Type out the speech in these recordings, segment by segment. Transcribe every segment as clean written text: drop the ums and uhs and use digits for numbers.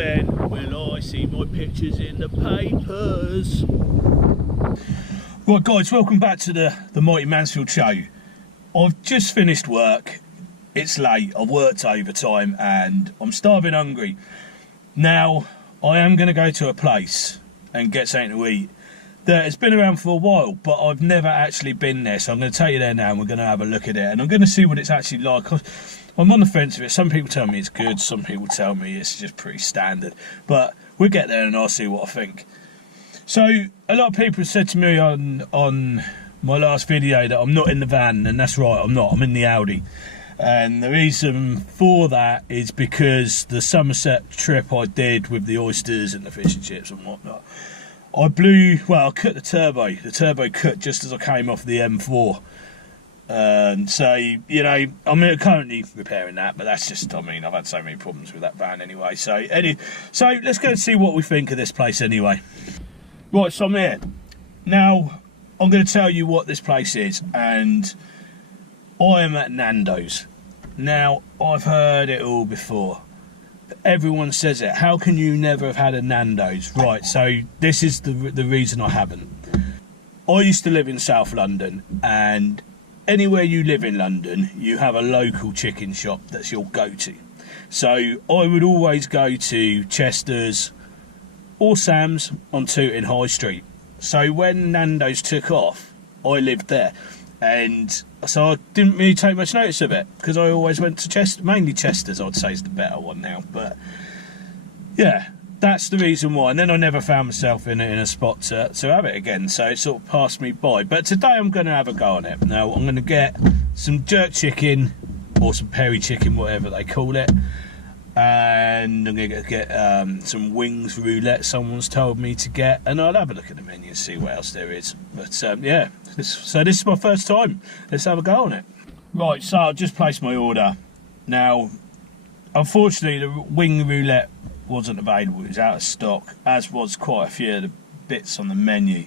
when will I see my pictures in the papers? Right guys, welcome back to the Mighty Mansfield show. I've just finished work, it's late, I've worked overtime and I'm starving hungry. Now, I am going to go to a place and get something to eat that has been around for a while, but I've never actually been there, so I'm going to take you there now and we're going to have a look at it and I'm going to see what it's actually like. I'm on the fence with it. Some people tell me it's good, some people tell me it's just pretty standard, but we'll get there and I'll see what I think. So, a lot of people have said to me on my last video that I'm not in the van, and that's right, I'm not, I'm in the Audi. And the reason for that is because the Somerset trip I did with the oysters and the fish and chips and whatnot, I cut the turbo cut just as I came off the M4. And so, you know, I'm currently repairing that, but that's just, I mean, I've had so many problems with that van anyway. So let's go and see what we think of this place anyway. Right, so I'm here. Now, I'm going to tell you what this place is, and I am at Nando's. Now, I've heard it all before. Everyone says it. How can you never have had a Nando's? Right, so this is the reason I haven't. I used to live in South London, and anywhere you live in London, you have a local chicken shop that's your go-to. So I would always go to Chester's or Sam's on Tooting High Street. So when Nando's took off, I lived there, and so I didn't really take much notice of it because I always went to Chester, mainly Chester's. I'd say is the better one now, but yeah, that's the reason why. And then I never found myself in a spot to have it again, so it sort of passed me by. But today I'm going to have a go on it. Now I'm going to get some jerk chicken or some peri chicken, whatever they call it. And I'm going to get some wings roulette someone's told me to get, and I'll have a look at the menu and see what else there is. But yeah, so this is my first time. Let's have a go on it. Right, so I've just placed my order. Now, unfortunately, the wing roulette wasn't available. It was out of stock, as was quite a few of the bits on the menu,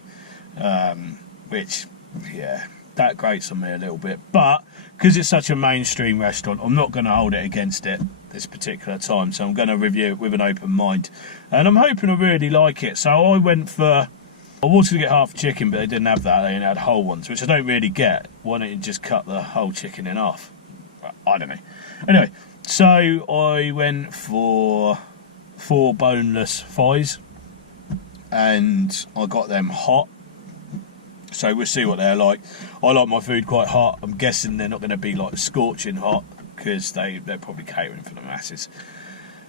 which, yeah, that grates on me a little bit. But because it's such a mainstream restaurant, I'm not going to hold it against it this particular time, so I'm going to review it with an open mind, and I'm hoping I really like it. So I was going to get half chicken, but they didn't have that. They only had whole ones, which I don't really get. Why don't you just cut the whole chicken in half? I don't know. Anyway, so I went for 4 boneless thighs, and I got them hot, so we'll see what they're like. I like my food quite hot. I'm guessing they're not going to be like scorching hot, because they're probably catering for the masses.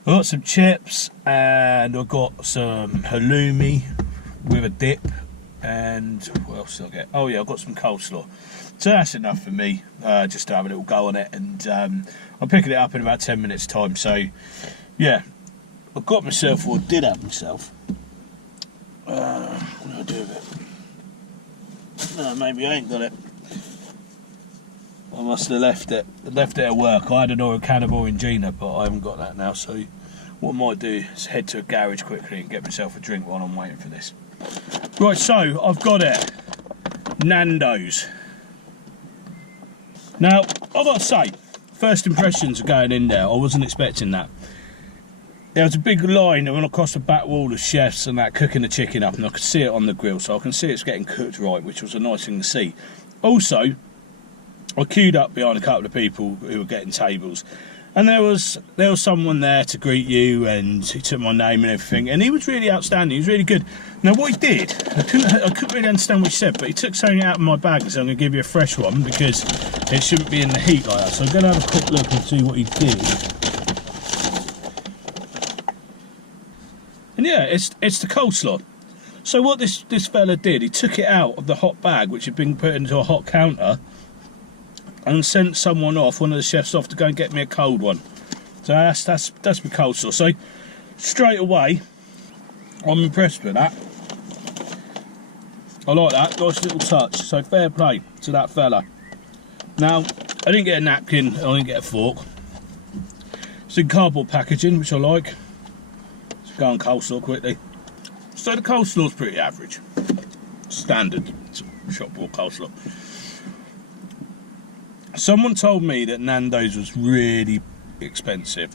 I got some chips, and I got some halloumi with a dip, and what else did I get? Oh yeah, I got some coleslaw. So that's enough for me, just to have a little go on it, and I'm picking it up in about 10 minutes time. So yeah, I got myself, or did have myself, what do I do with it? No, maybe I ain't got it. I must have left it at work. I had a can of Orangina, but I haven't got that now, so what I might do is head to a garage quickly and get myself a drink while I'm waiting for this. Right, so I've got it. Nando's. Now, I've got to say, first impressions of going in there, I wasn't expecting that. There was a big line that went across the back wall of chefs and that cooking the chicken up, and I could see it on the grill, so I can see it's getting cooked right, which was a nice thing to see. Also, I queued up behind a couple of people who were getting tables, and there was someone there to greet you, and he took my name and everything, and he was really outstanding. He was really good. Now what he did, I couldn't really understand what he said, but he took something out of my bag and said, I'm going to give you a fresh one because it shouldn't be in the heat like that. So I'm going to have a quick look and see what he did. And yeah, it's the coleslaw. So what this fella did, he took it out of the hot bag, which had been put into a hot counter, and sent someone off, one of the chefs off, to go and get me a cold one. So that's my coleslaw. So straight away, I'm impressed with that. I like that, nice little touch. So fair play to that fella. Now, I didn't get a napkin, I didn't get a fork. It's in cardboard packaging, which I like. Let's go on coleslaw quickly. So the coleslaw's pretty average. Standard shop bought coleslaw. Someone told me that Nando's was really expensive.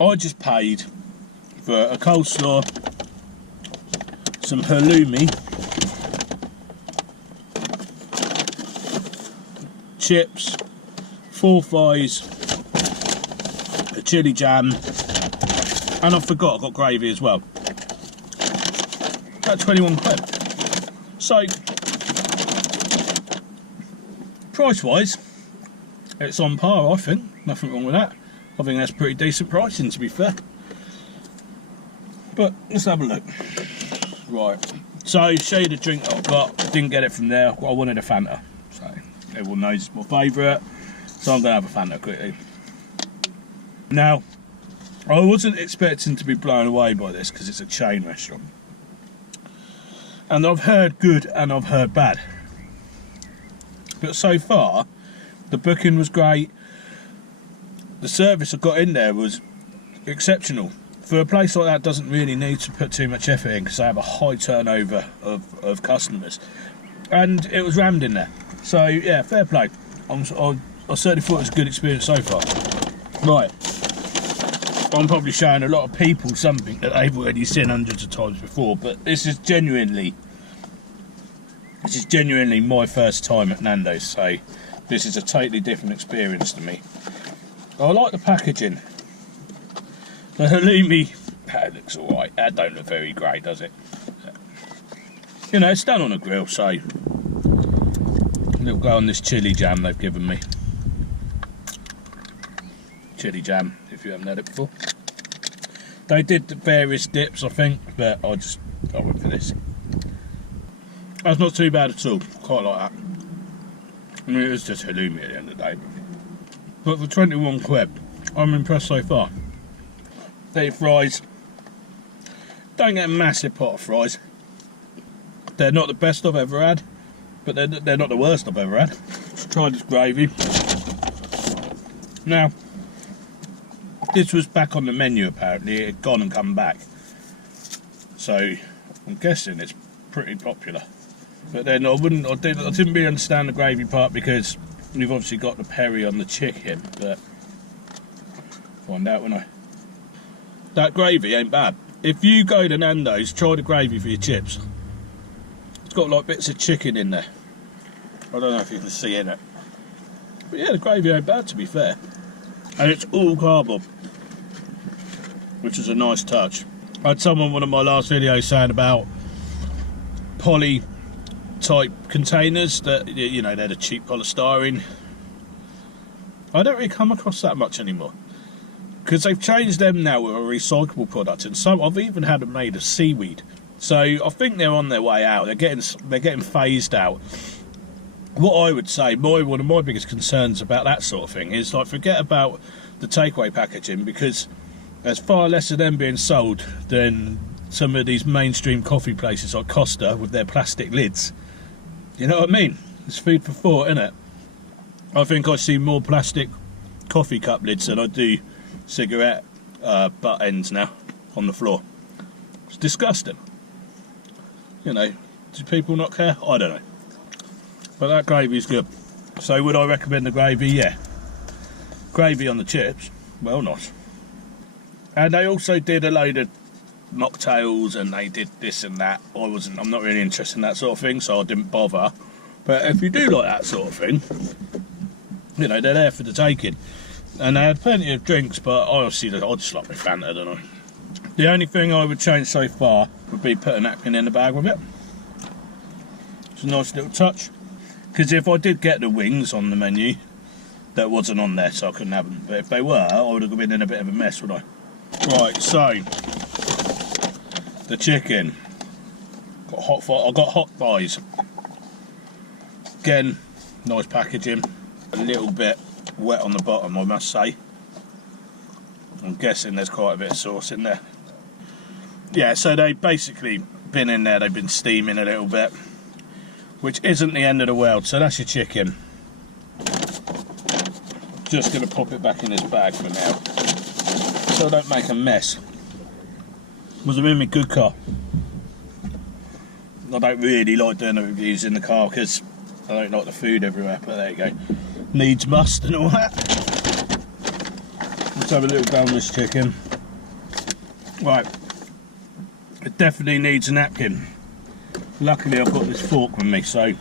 I just paid for a coleslaw, some halloumi, chips, 4 fries, a chili jam, and I forgot I got gravy as well. About 21 quid. So, price wise, it's on par, I think. Nothing wrong with that. I think that's pretty decent pricing, to be fair. But let's have a look. Right, so show you the drink that I've got. Didn't get it from there. I wanted a Fanta, so everyone knows it's my favourite. So I'm going to have a Fanta quickly. Now, I wasn't expecting to be blown away by this because it's a chain restaurant. And I've heard good and I've heard bad. But so far, the booking was great. The service I got in there was exceptional. For a place like that, doesn't really need to put too much effort in because they have a high turnover of customers. And it was rammed in there. So yeah, fair play. I certainly thought it was a good experience so far. Right. I'm probably showing a lot of people something that they've already seen hundreds of times before, but this is genuinely my first time at Nando's, so this is a totally different experience to me. I like the packaging. The halloumi, that looks alright. That don't look very great, does it? You know, it's done on a grill, so a little go on this chili jam they've given me. Chili jam, if you haven't had it before. They did the various dips, I think, but I went for this. That's not too bad at all. Quite like that. I mean, it was just halloumi at the end of the day. But for 21 quid, I'm impressed so far. The fries. Don't get a massive pot of fries. They're not the best I've ever had, but they're not the worst I've ever had. Let's try this gravy. Now, this was back on the menu apparently. It had gone and come back. So, I'm guessing it's pretty popular. But then I didn't really understand the gravy part because you've obviously got the peri on the chicken, but find out when that gravy ain't bad. If you go to Nando's, try the gravy for your chips. It's got like bits of chicken in there. I don't know if you can see in it. But yeah, the gravy ain't bad, to be fair. And it's all cardboard, which is a nice touch. I had someone in one of my last videos saying about poly type containers that, you know, they're the cheap polystyrene. I don't really come across that much anymore because they've changed them now with a recyclable product, and some I've even had them made of seaweed. So I think they're on their way out. They're getting phased out. What I would say, one of my biggest concerns about that sort of thing is, like, forget about the takeaway packaging, because there's far less of them being sold than some of these mainstream coffee places like Costa with their plastic lids. You know what I mean? It's food for thought, isn't it? I think I see more plastic coffee cup lids than I do cigarette butt ends now on the floor. It's disgusting. You know, do people not care? I don't know. But that gravy's good. So would I recommend the gravy? Yeah. Gravy on the chips? Well, not. And they also did a load of mocktails and they did this and that. I'm not really interested in that sort of thing, so I didn't bother. But if you do like that sort of thing, you know, they're there for the taking. And they had plenty of drinks, but honestly, I just like my Fanta, don't I? The only thing I would change so far would be put a napkin in the bag with it. It's a nice little touch. Because if I did get the wings on the menu, that wasn't on there, so I couldn't have them. But if they were, I would have been in a bit of a mess, would I? Right, so the chicken. I got hot thighs. Again, nice packaging. A little bit wet on the bottom, I must say. I'm guessing there's quite a bit of sauce in there. Yeah, so they've basically been in there, they've been steaming a little bit, which isn't the end of the world. So that's your chicken. Just going to pop it back in this bag for now, so I don't make a mess. Was I'm in my good car. I don't really like doing the reviews in the car because I don't like the food everywhere, but there you go. Needs must and all that. Let's have a little go on this chicken. Right, it definitely needs a napkin. Luckily I've got this fork with me, so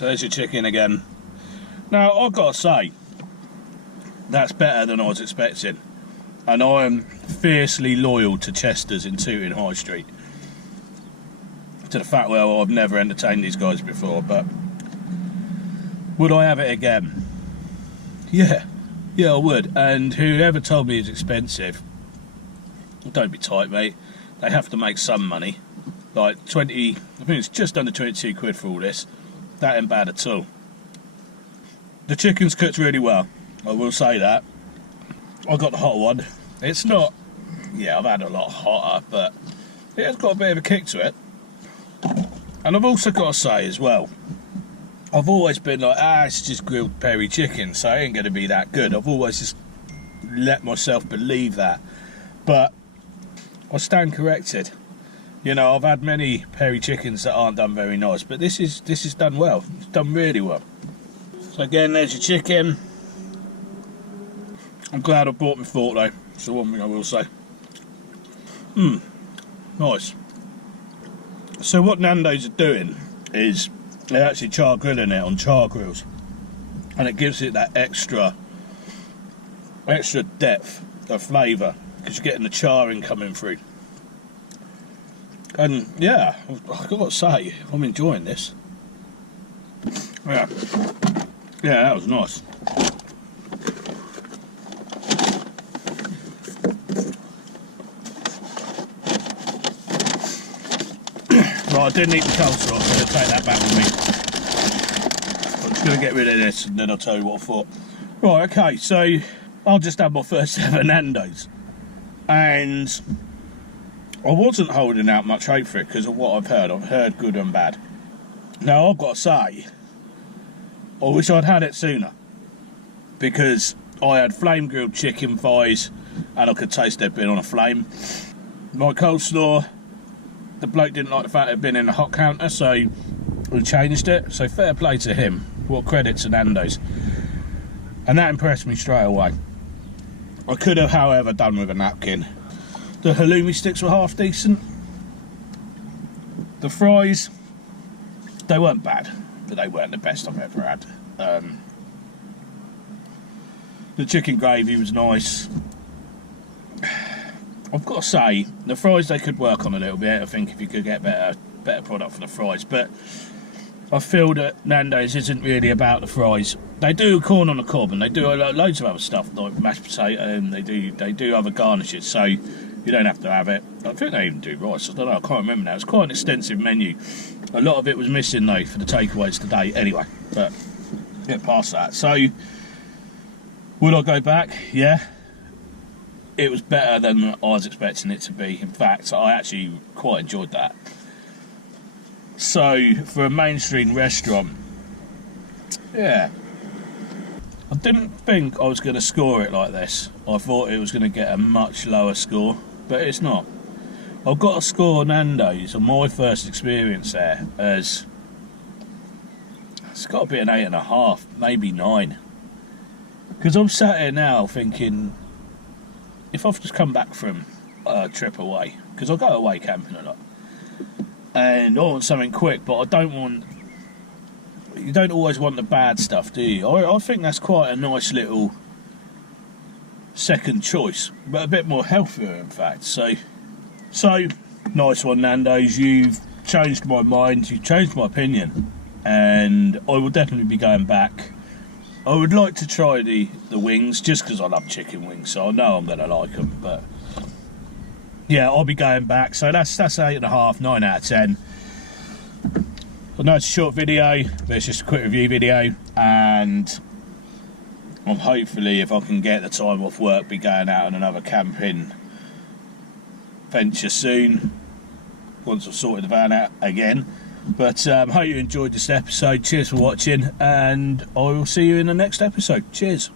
there's your chicken again. Now I've got to say, that's better than I was expecting, and I am fiercely loyal to Chester's in Tooting High Street, to the fact where I've never entertained these guys before, but would I have it again? Yeah, I would. And whoever told me it's expensive, don't be tight, mate. They have to make some money. Like 20, I think it's just under 22 quid for all this. That ain't bad at all. The chicken's cooked really well, I will say that. I got the hot one. It's not, yeah, I've had a lot hotter, but it has got a bit of a kick to it. And I've also got to say as well, I've always been like, it's just grilled peri chicken, so it ain't going to be that good. I've always just let myself believe that. But I stand corrected. You know, I've had many peri chickens that aren't done very nice, but this is done well. It's done really well. So again, there's your chicken. I'm glad I bought my fork though. It's the one thing I will say. Nice. So what Nando's are doing is they're actually char grilling it on char grills, and it gives it that extra depth of flavour because you're getting the charring coming through. And yeah, I've got to say, I'm enjoying this. Yeah, that was nice. Right, I didn't eat the coleslaw, so I'm going to take that back with me. I'm just going to get rid of this and then I'll tell you what I thought. Right, okay, so I'll just have my first ever Nando's. And I wasn't holding out much hope for it because of what I've heard. I've heard good and bad. Now, I've got to say, I wish I'd had it sooner, because I had flame grilled chicken thighs and I could taste they'd been on a flame. My coleslaw, the bloke didn't like the fact it had been in a hot counter, so we changed it. So fair play to him. What credit to Nando's. And that impressed me straight away. I could have, however, done with a napkin. The halloumi sticks were half decent. The fries, they weren't bad, but they weren't the best I've ever had. The chicken gravy was nice. I've got to say, the fries they could work on a little bit. I think if you could get better product for the fries, but I feel that Nando's isn't really about the fries. They do corn on the cob and they do loads of other stuff like mashed potato, and they do other garnishes, so you don't have to have it. I think they even do rice. I don't know. I can't remember now. It's quite an extensive menu. A lot of it was missing though for the takeaways today. Anyway, but get past that. So, would I go back? Yeah. It was better than I was expecting it to be. In fact, I actually quite enjoyed that. So, for a mainstream restaurant, yeah. I didn't think I was going to score it like this. I thought it was going to get a much lower score, but it's not. I've got to score Nando's on my first experience there as, it's got to be an 8.5, maybe 9. Because I'm sat here now thinking, if I've just come back from a trip away, because I go away camping a lot, and I want something quick, but I don't want, you don't always want the bad stuff, do you? I think that's quite a nice little second choice, but a bit more healthier in fact. So nice one, Nando's. You've changed my mind, you've changed my opinion, and I will definitely be going back. I would like to try the wings, just because I love chicken wings, so I know I'm going to like them. But yeah, I'll be going back. So that's 8.5, 9 out of 10. I know it's a short video, but it's just a quick review video, and I'm hopefully, if I can get the time off work, be going out on another camping venture soon, once I've sorted the van out again. But hope you enjoyed this episode. Cheers for watching, and I will see you in the next episode. Cheers.